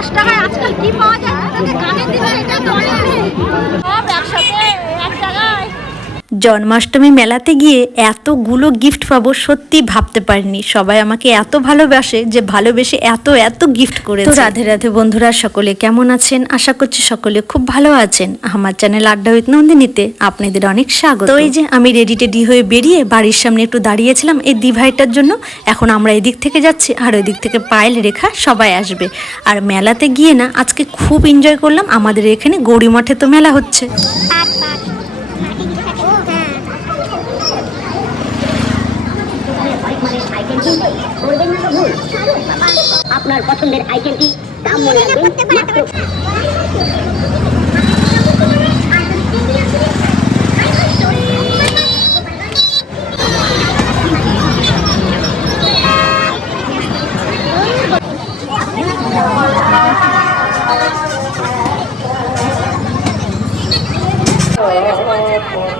দশ টাকায় আজকাল কি পাওয়া যায়? গানের দিচ্ছে এটা তো সব একসাথে জন্মাষ্টমী মেলাতে গিয়ে এতগুলো গিফট পাবো সত্যি ভাবতে পারিনি। সবাই আমাকে এত ভালোবাসে যে ভালোবেসে এত এত গিফট করে তো রাধে রাধে বন্ধুরা সকলে কেমন আছেন? আশা করছি সকলে খুব ভালো আছেন। আমার চ্যানেল আড্ডা উইথ নন্দিনীতে আপনাদের অনেক স্বাগত। তো এই যে আমি রেডি টেডি হয়ে বেরিয়ে বাড়ির সামনে একটু দাঁড়িয়েছিলাম এই দিভাইটার জন্য। এখন আমরা এদিক থেকে যাচ্ছি আর ওই দিক থেকে পায়েল রেখা সবাই আসবে। আর মেলাতে গিয়ে না আজকে খুব এনজয় করলাম। আমাদের এখানে গৌরী মঠে তো মেলা হচ্ছে। আপনার পছন্দের আইটেমটি দাম মনে রাখবেন? মাত্র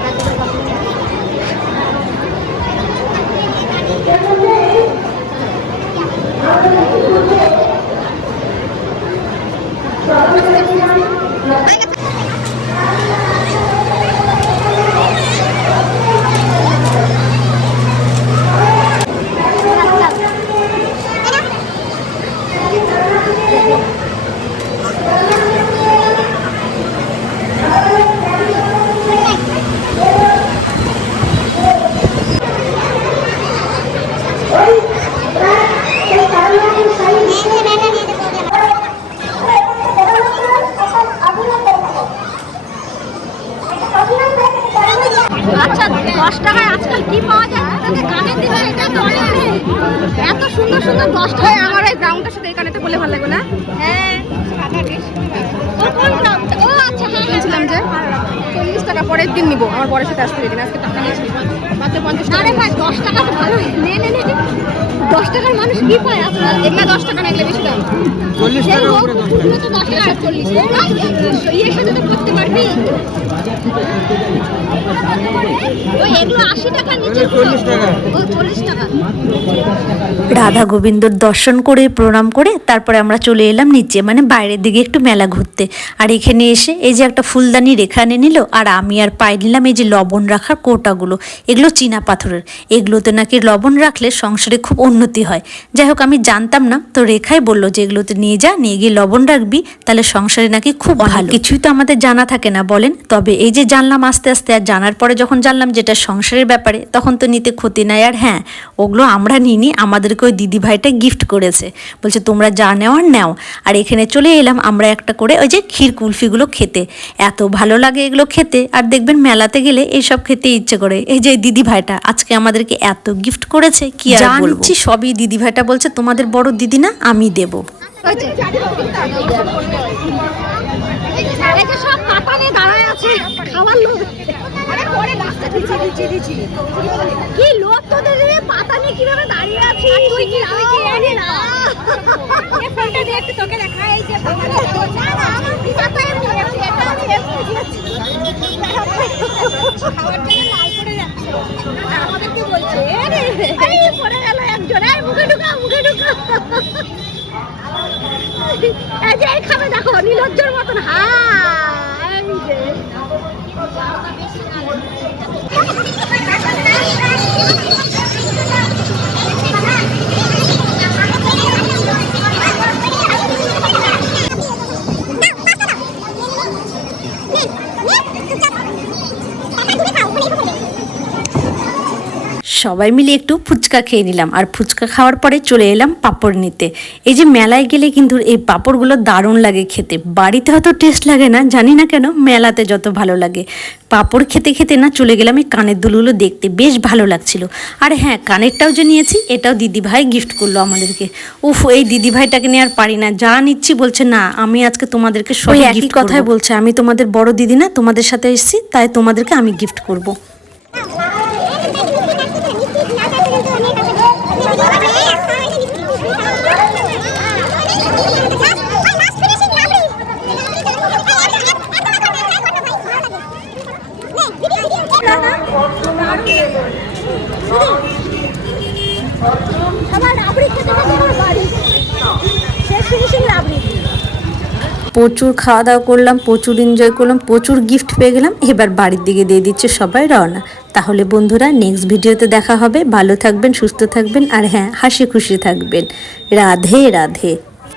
আচ্ছা দশ টাকায় আজকাল কি পাওয়া যায় তাতে গানের দিন সেটা তো অনেক নেই। এত সুন্দর সুন্দর দশ হয় আমার এই গ্রাউন্ডটার সাথে এখানে তো বলে ভালো লাগবে না? হ্যাঁ ও আচ্ছা হ্যাঁ যে চল্লিশ টাকা পরের দিন নিবো। আমার পরের সাথে আসতে দিন আজকে টাকা নিয়েছি। মাত্র পঞ্চাশ টাকা আরে ভাই দশ টাকা তো ভালো নে। দশ টাকার মানুষ কি পায় আপনার? এগুলো দশ টাকা না এগুলো বেশি দাম। চল্লিশ টাকা উপরে তো দশ টাকা চল্লিশ। ইয়ের সাথে তো করতে পারবি। ওই এগুলো আশি টাকা নিচে চল্লিশ টাকা। ও চল্লিশ টাকা। রাধা গোবিন্দর দর্শন করে প্রণাম করে তারপরে আমরা চলে এলাম নিচে মানে বাইরের দিকে একটু মেলা ঘুরতে। আর এখানে এসে এই যে একটা ফুলদানি রেখা এনে নিল আর আমি আর পাই নিলাম এই যে লবণ রাখার কোটাগুলো। এগুলো চীনা পাথরের। এগুলোতে নাকি লবণ রাখলে সংসারে খুব উন্নতি হয়। যাই হোক আমি জানতাম না। তো রেখাই বলল যে এগুলোতে নিয়ে যা নিয়ে গিয়ে লবণ রাখবি তাহলে সংসারে নাকি খুব ভালো। কিছুই তো আমাদের জানা থাকে না বলেন। তবে এই যে জানলাম আস্তে আস্তে আর জানার পরে যখন জানলাম যেটা সংসারের ব্যাপারে তখন তো নিতে ক্ষতি নাই। আর হ্যাঁ ওগুলো আমরা নিইনি আমাদেরকে ওই দিদি ভাইটা গিফট করেছে। বলছে তোমরা যা নেওয়ার নাও। আর এখানে চলে এলাম আমরা একটা করে ওই যে ক্ষীর কুলফিগুলো খেতে। এত ভালো লাগে এগুলো খেতে। আর দেখবেন মেলাতে গেলে এইসব খেতে ইচ্ছে করে। এই যে দিদি ভাইটা আজকে আমাদেরকে এত গিফট করেছে কি আর বলছি সবই দিদিভাইটা বলছে তোমাদের বড় দিদি না আমি দেব। হয়েছে। এই যে সব পাতা নিয়ে দাঁড়ায় আছে খাবার লোক। কি লোক তোদের রে পাতা নিয়ে কীভাবে দাঁড়িয়ে আছিস তুই কি তুই কি আরে না? এই ফোনটা দিয়ে একটু তোকে দেখা এই যে না না আমার পাতা এমনি আছে? এটা আমি এমনি দিয়েছি। খাবার জন্য লাল করে যাচ্ছে আমাদেরকে বলছে আরে পড়ে গেল একজন, এই মুখে ঢুকা মুখে ঢুকা এই যে খাবে দেখো, নীলজ্জর মতন হা এই যে সবাই মিলে একটু ফুচকা খেয়ে নিলাম। আর ফুচকা খাওয়ার পরে চলে এলাম পাঁপড় নিতে। এই যে মেলায় গেলে কিন্তু এই পাঁপড়গুলো দারুণ লাগে খেতে। বাড়িতে হয়তো টেস্ট লাগে না জানি না কেন মেলাতে যত ভালো লাগে। পাঁপড় খেতে খেতে না চলে গেলাম এই কানের দুলগুলো দেখতে বেশ ভালো লাগছিল। আর হ্যাঁ কানেরটাও যে নিয়েছি এটাও দিদিভাই গিফট করল আমাদেরকে। উফ এই দিদিভাইটাকে নিয়ে আর পারি না। যা নিচ্ছি বলছে না আমি আজকে তোমাদেরকে সব একই কথাই বলছে আমি তোমাদের বড় দিদি না তোমাদের সাথে এসেছি তাই তোমাদেরকে আমি গিফট করব। প্রচুর খাওয়া দাওয়া করলাম, প্রচুর এনজয় করলাম, প্রচুর গিফট পেয়ে গেলাম। এবার বাড়ির দিকে দিয়ে দিচ্ছে সবাই রওনা। তাহলে বন্ধুরা নেক্সট ভিডিওতে দেখা হবে। ভালো থাকবেন, সুস্থ থাকবেন, আর হ্যাঁ হাসি খুশি থাকবেন। রাধে রাধে।